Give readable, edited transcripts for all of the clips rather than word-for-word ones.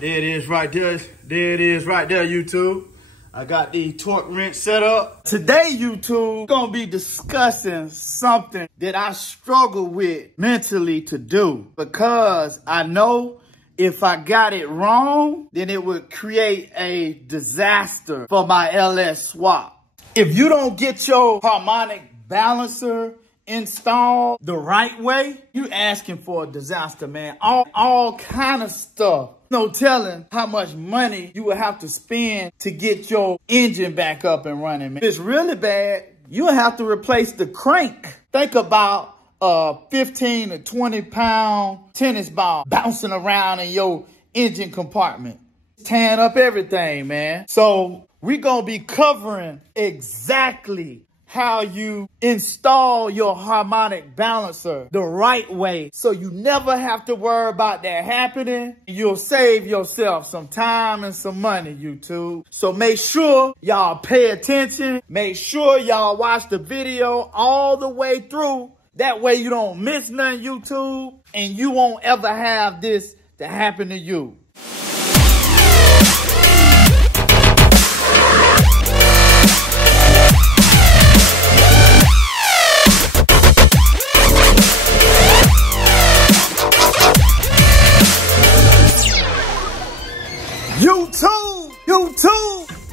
There it is right there. There it is right there, YouTube. I got the torque wrench set up. Today, YouTube, gonna be discussing something that I struggle with mentally to do, because I know if I got it wrong, then it would create a disaster for my LS swap. If you don't get your harmonic balancer installed the right way, you asking for a disaster, man. All kind of stuff. No telling how much money you would have to spend to get your engine back up and running, man. If it's really bad, you'll have to replace the crank. Think about a 15 to 20 pound tennis ball bouncing around in your engine compartment, tearing up everything, man. So we're gonna be covering exactly how you install your harmonic balancer the right way, so you never have to worry about that happening. You'll save yourself some time and some money, YouTube. So make sure y'all pay attention. Make sure y'all watch the video all the way through. That way you don't miss nothing, YouTube, and you won't ever have this to happen to you.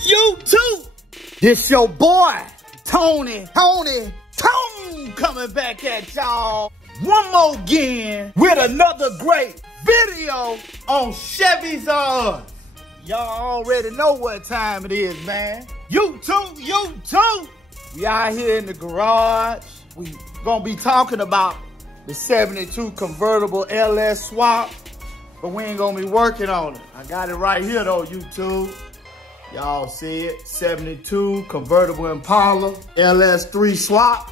YouTube. This your boy, Tony, coming back at y'all one more again with another great video on Chevys Are Us. Y'all already know what time it is, man. YouTube. We out here in the garage. We gonna be talking about the 72 convertible LS swap, but we ain't gonna be working on it. I got it right here though, YouTube. Y'all see it, 72 convertible Impala LS3 swap.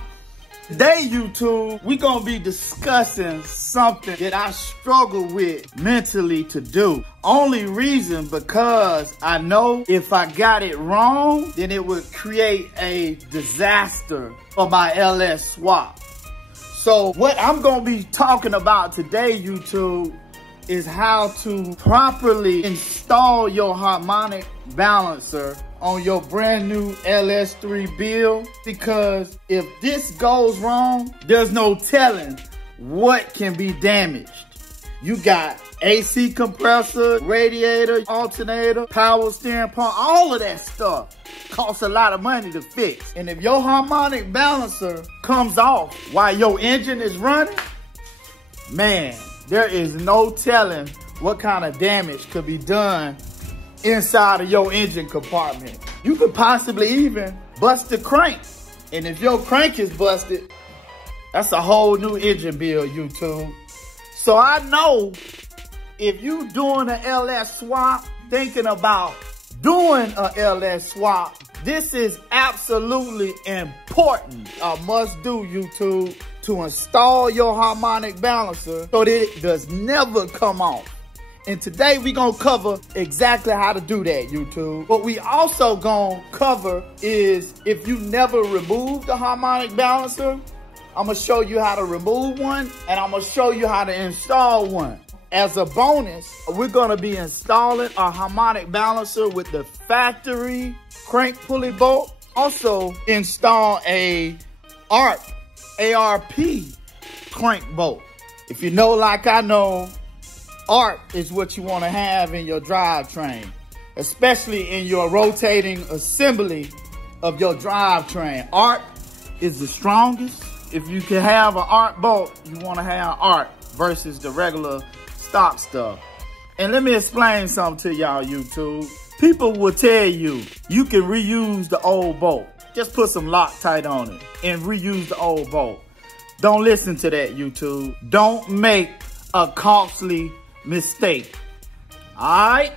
Today, YouTube, we gonna be discussing something that I struggle with mentally to do. Only reason because I know if I got it wrong, then it would create a disaster for my LS swap. So what I'm gonna be talking about today, YouTube, is how to properly install your harmonic balancer on your brand new LS3 build, because if this goes wrong, there's no telling what can be damaged. You got AC compressor, radiator, alternator, power steering pump, all of that stuff costs a lot of money to fix. And if your harmonic balancer comes off while your engine is running, man, there is no telling what kind of damage could be done inside of your engine compartment. You could possibly even bust the crank. And if your crank is busted, that's a whole new engine build, YouTube. So I know if you doing an LS swap, thinking about doing a LS swap, this is absolutely important. A must do, YouTube, to install your harmonic balancer so that it does never come off. And today we gonna cover exactly how to do that, YouTube. What we also gonna cover is if you never removed the harmonic balancer, I'm gonna show you how to remove one, and I'm gonna show you how to install one. As a bonus, we're gonna be installing a harmonic balancer with the factory crank pulley bolt. Also install a ARP crank bolt. If you know like I know, ARP is what you want to have in your drivetrain, especially in your rotating assembly of your drivetrain. ARP is the strongest. If you can have an ARP bolt, you want to have ARP versus the regular stock stuff. And let me explain something to y'all, YouTube. People will tell you, you can reuse the old bolt. Just put some Loctite on it and reuse the old bolt. Don't listen to that, YouTube. Don't make a costly mistake. All right?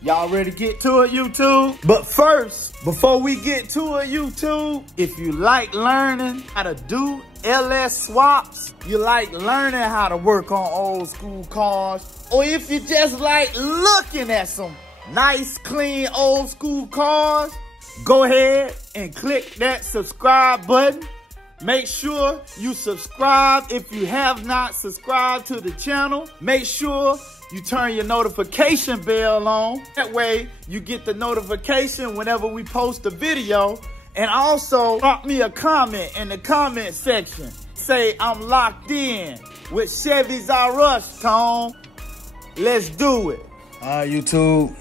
Y'all ready to get to it, YouTube? But first, before we get to it, YouTube, if you like learning how to do LS swaps, you like learning how to work on old school cars, or if you just like looking at some nice, clean, old school cars, go ahead and click that subscribe button. Make sure you subscribe if you have not subscribed to the channel. Make sure you turn your notification bell on. That way you get the notification whenever we post a video. And also drop me a comment in the comment section. Say I'm locked in with Chevys R Us, Tone. Let's do it. All right, YouTube.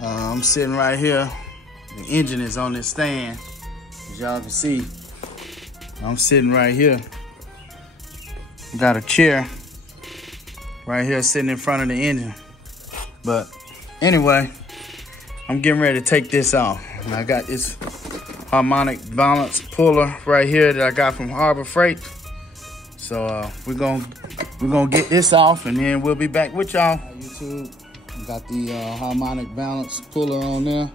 I'm sitting right here. The engine is on this stand, as y'all can see. I'm sitting right here. Got a chair right here sitting in front of the engine. But anyway, I'm getting ready to take this off. And I got this Harmonic balance puller right here that I got from Harbor Freight. So we're gonna get this off, and then we'll be back with y'all. YouTube, got the Harmonic balance puller on there.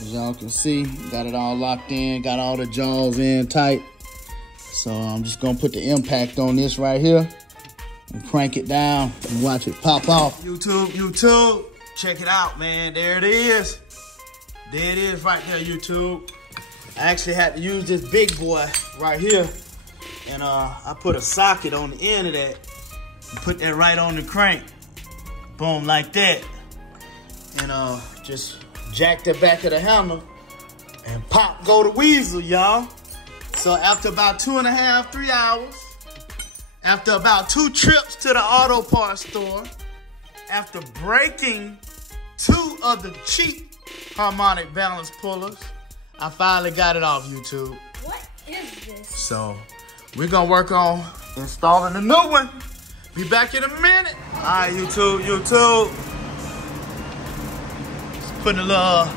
As y'all can see, got it all locked in, got all the jaws in tight. So I'm just gonna put the impact on this right here and crank it down and watch it pop off. YouTube, check it out, man. There it is. There it is right there, YouTube. I actually had to use this big boy right here. And I put a socket on the end of that and put that right on the crank. Boom, like that. And just jack the back of the handle and pop, go the weasel, y'all. So after about 2.5, 3 hours, after about 2 trips to the auto parts store, after breaking 2 of the cheap Harmonic balance pullers, I finally got it off, YouTube. What is this? So we're gonna work on installing a new one. Be back in a minute. All right, YouTube. Just putting a little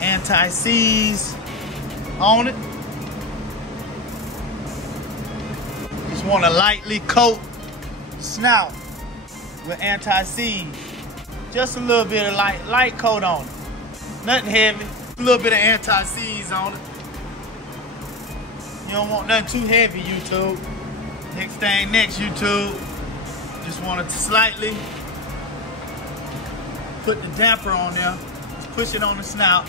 anti-seize on it. Just want to lightly coat snout with anti-seize. Just a little bit of light coat on it. Nothing heavy. A little bit of anti-seize on it. You don't want nothing too heavy, YouTube. Next thing next, YouTube. Just want to slightly put the damper on there. Just push it on the snout.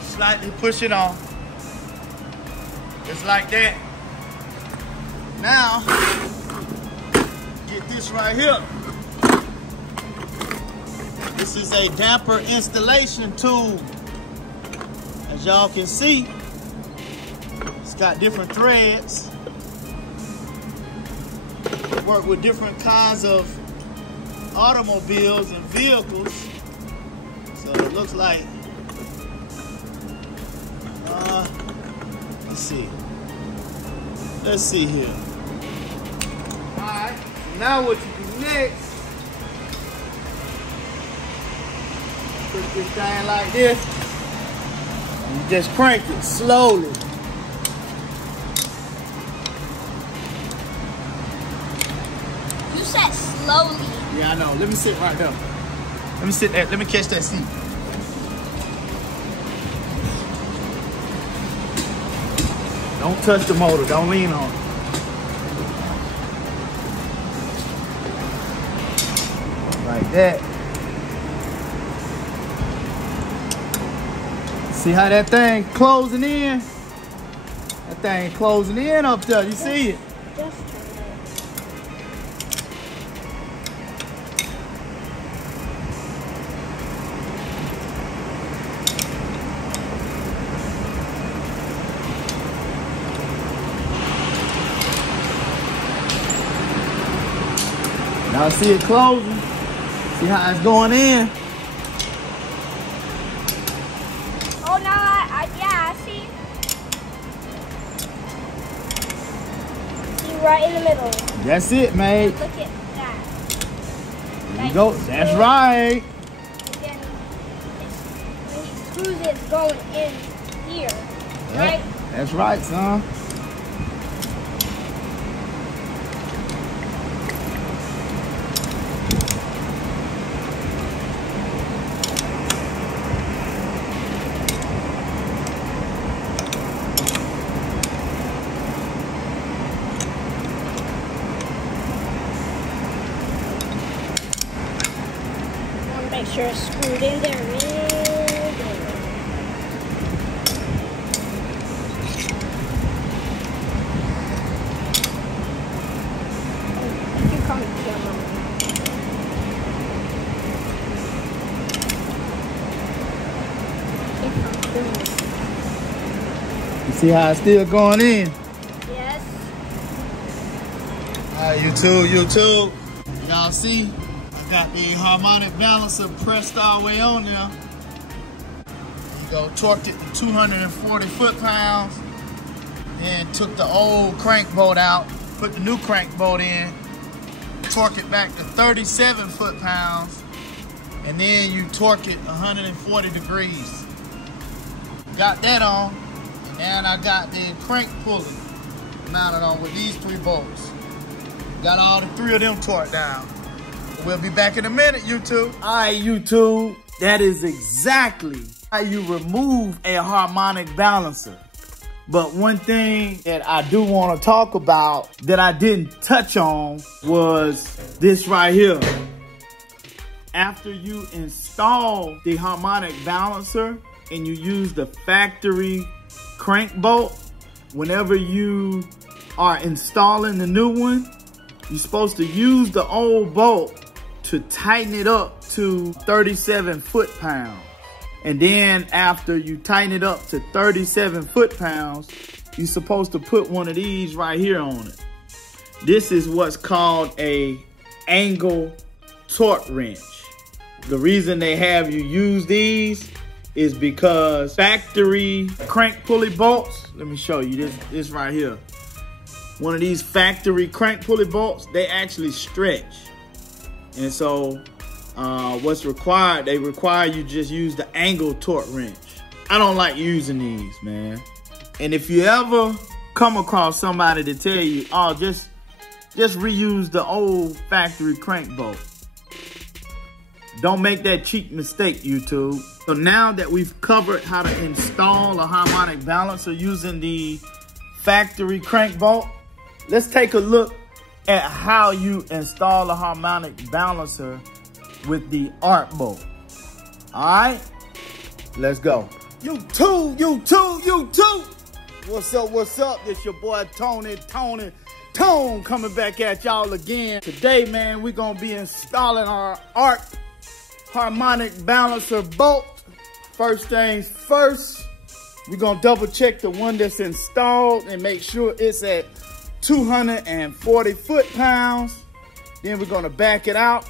Slightly push it on. Just like that. Now, get this right here. This is a damper installation tool. As y'all can see, it's got different threads. Work with different kinds of automobiles and vehicles. So it looks like, let's see here. All right, so now what you do next, put this thing like this, and you just crank it slowly. You said slowly. Yeah, I know. Let me sit right there. Let me sit there. Let me catch that seat. Don't touch the motor. Don't lean on it. Like that. See how that thing closing in? That thing closing in up there. You see it? Now see it closing. See how it's going in? Oh, now yeah, I see. See right in the middle. That's it, mate. Look at that. There you go. That's right. Again, when he screws it, it's going in here, right? That's right, son. Make sure it's screwed in there real good. See how it's still going in? Yes. All right, YouTube. Y'all see? I got the harmonic balancer pressed all the way on there. You go, torqued it to 240 foot-pounds. Then took the old crank bolt out, put the new crank bolt in, torque it back to 37 foot-pounds, and then you torque it 140 degrees. Got that on, and I got the crank pulley mounted on with these 3 bolts. Got all the 3 of them torqued down. We'll be back in a minute, YouTube. All right, YouTube, that is exactly how you remove a harmonic balancer. But one thing that I do want to talk about that I didn't touch on was this right here. After you install the harmonic balancer and you use the factory crank bolt, whenever you are installing the new one, you're supposed to use the old bolt to tighten it up to 37 foot-pounds. And then after you tighten it up to 37 foot-pounds, you're supposed to put one of these right here on it. This is what's called a angle torque wrench. The reason they have you use these is because factory crank pulley bolts, let me show you this right here. One of these factory crank pulley bolts, they actually stretch. And so what's required, they require you just use the angle torque wrench. I don't like using these, man. And if you ever come across somebody to tell you, oh, just reuse the old factory crank bolt, don't make that cheap mistake, YouTube. So now that we've covered how to install a harmonic balancer using the factory crank bolt, let's take a look at how you install a harmonic balancer with the arc bolt. All right, let's go. YouTube. What's up? It's your boy Tone coming back at y'all again. Today, man, we're gonna be installing our arc harmonic balancer bolt. First things first, we're gonna double check the one that's installed and make sure it's at 240 foot-pounds. Then we're gonna back it out.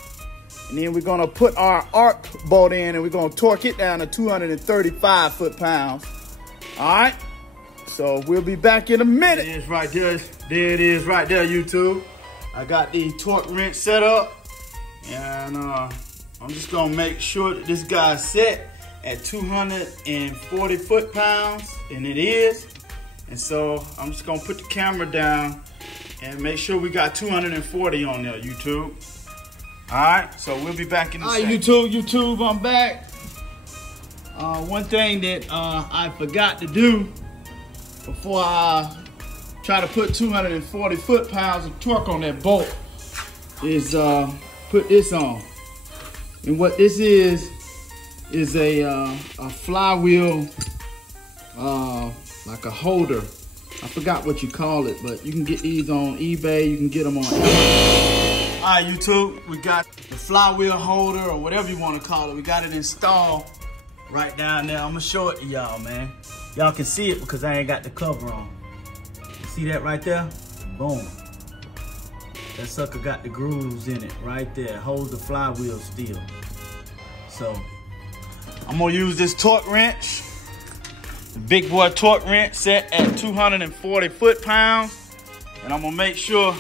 And then we're gonna put our arc bolt in and we're gonna torque it down to 235 foot-pounds. All right, so we'll be back in a minute. There it is right there. There it is right there, YouTube. I got the torque wrench set up, and I'm just gonna make sure that this guy's set at 240 foot-pounds, and it is. And so I'm just gonna put the camera down and make sure we got 240 on there, YouTube. All right, so we'll be back in a second. All right, YouTube, I'm back. One thing that I forgot to do before I try to put 240 foot-pounds of torque on that bolt is put this on. And what this is a flywheel, like a holder. I forgot what you call it, but you can get these on eBay. You can get them on Amazon. All right, YouTube, we got the flywheel holder or whatever you want to call it. We got it installed right down there. I'm gonna show it to y'all, man. Y'all can see it because I ain't got the cover on. You see that right there? Boom. That sucker got the grooves in it right there. Holds the flywheel still. So I'm gonna use this torque wrench. The big boy torque wrench set at 240 foot-pounds. And I'm gonna make sure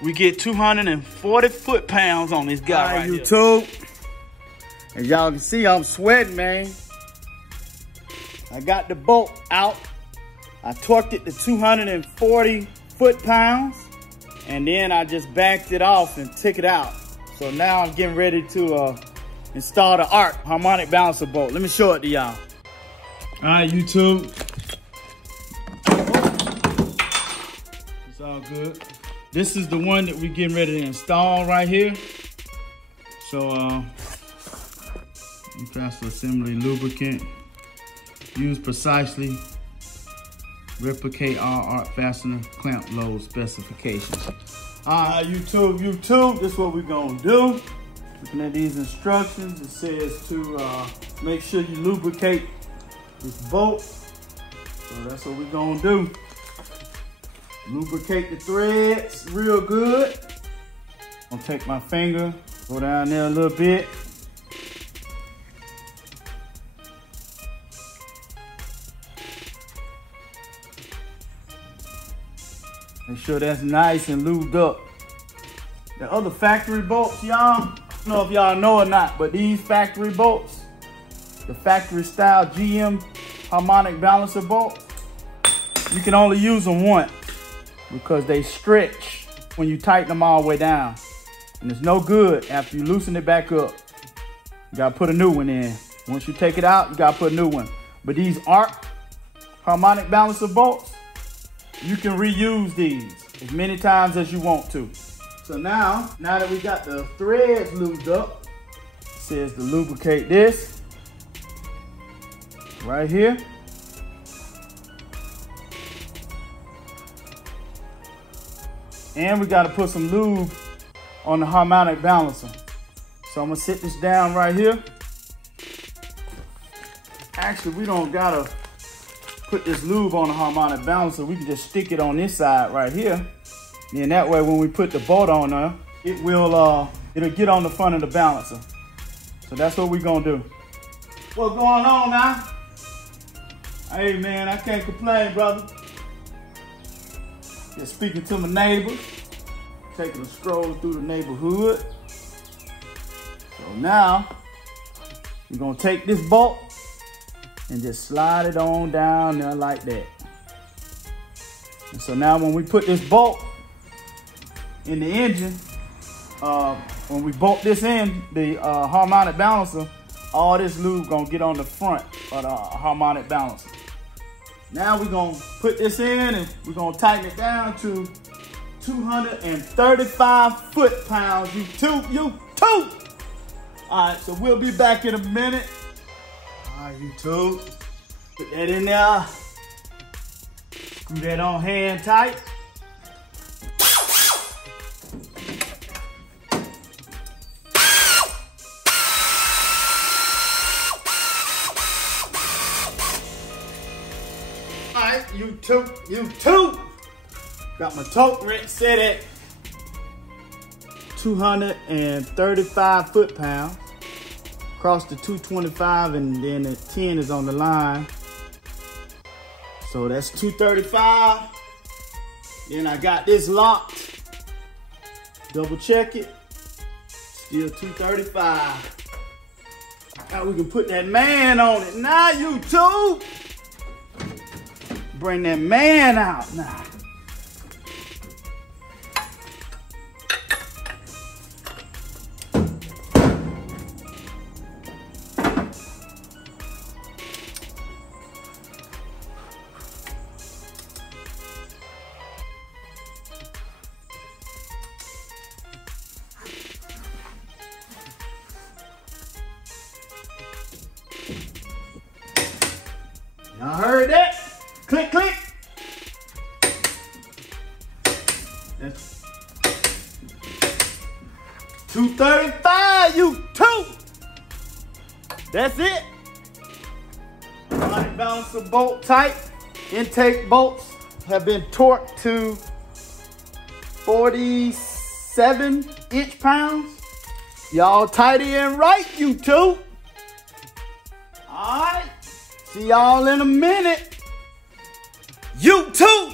we get 240 foot-pounds on this guy right YouTube. Here. As y'all can see, I'm sweating, man. I got the bolt out. I torqued it to 240 foot-pounds. And then I just backed it off and took it out. So now I'm getting ready to install the arc harmonic balancer bolt. Let me show it to y'all. All right, YouTube. It's all good. This is the one that we're getting ready to install right here. So, faster assembly lubricant. Use precisely. Replicate all arc fastener clamp load specifications. All right, YouTube, this is what we're gonna do. Looking at these instructions, it says to make sure you lubricate this bolt So that's what we're gonna do. Lubricate the threads real good. I'm gonna take my finger, go down there a little bit. Make sure that's nice and lubed up. The other factory bolts, y'all, I don't know if y'all know or not, but these factory bolts, the factory style GM harmonic balancer bolts, you can only use them once because they stretch when you tighten them all the way down. And it's no good after you loosen it back up. You gotta put a new one in. Once you take it out, you gotta put a new one. But these ARC harmonic balancer bolts, you can reuse these as many times as you want to. So now that we got the threads lubed up, it says to lubricate this right here. And we gotta put some lube on the harmonic balancer. So I'm gonna sit this down right here. Actually, we don't gotta put this lube on the harmonic balancer. We can just stick it on this side right here. Then that way, when we put the bolt on there, it'll get on the front of the balancer. So that's what we're gonna do. What's going on now? Hey man, I can't complain, brother. Just speaking to my neighbors, taking a stroll through the neighborhood. So now, we're gonna take this bolt and just slide it on down there like that. And so now when we put this bolt in the engine, when we bolt this in, the harmonic balancer, all this lube gonna get on the front of the harmonic balancer. Now we're gonna put this in and we're gonna tighten it down to 235 foot-pounds. You two. All right, so we'll be back in a minute. All right, you two, put that in there. Screw that on hand tight. All right, you two. Got my torque wrench set at 235 foot-pounds. Across the 225 and then the 10 is on the line. So that's 235. Then I got this locked. Double check it. Still 235. Now we can put that man on it. Now you two. Bring that man out now. Y'all heard that? Click, click. That's 235, you two. That's it. Harmonic balancer bolt tight. Intake bolts have been torqued to 47 inch-pounds. Y'all tighty and right, you two. All right. See y'all in a minute. You two.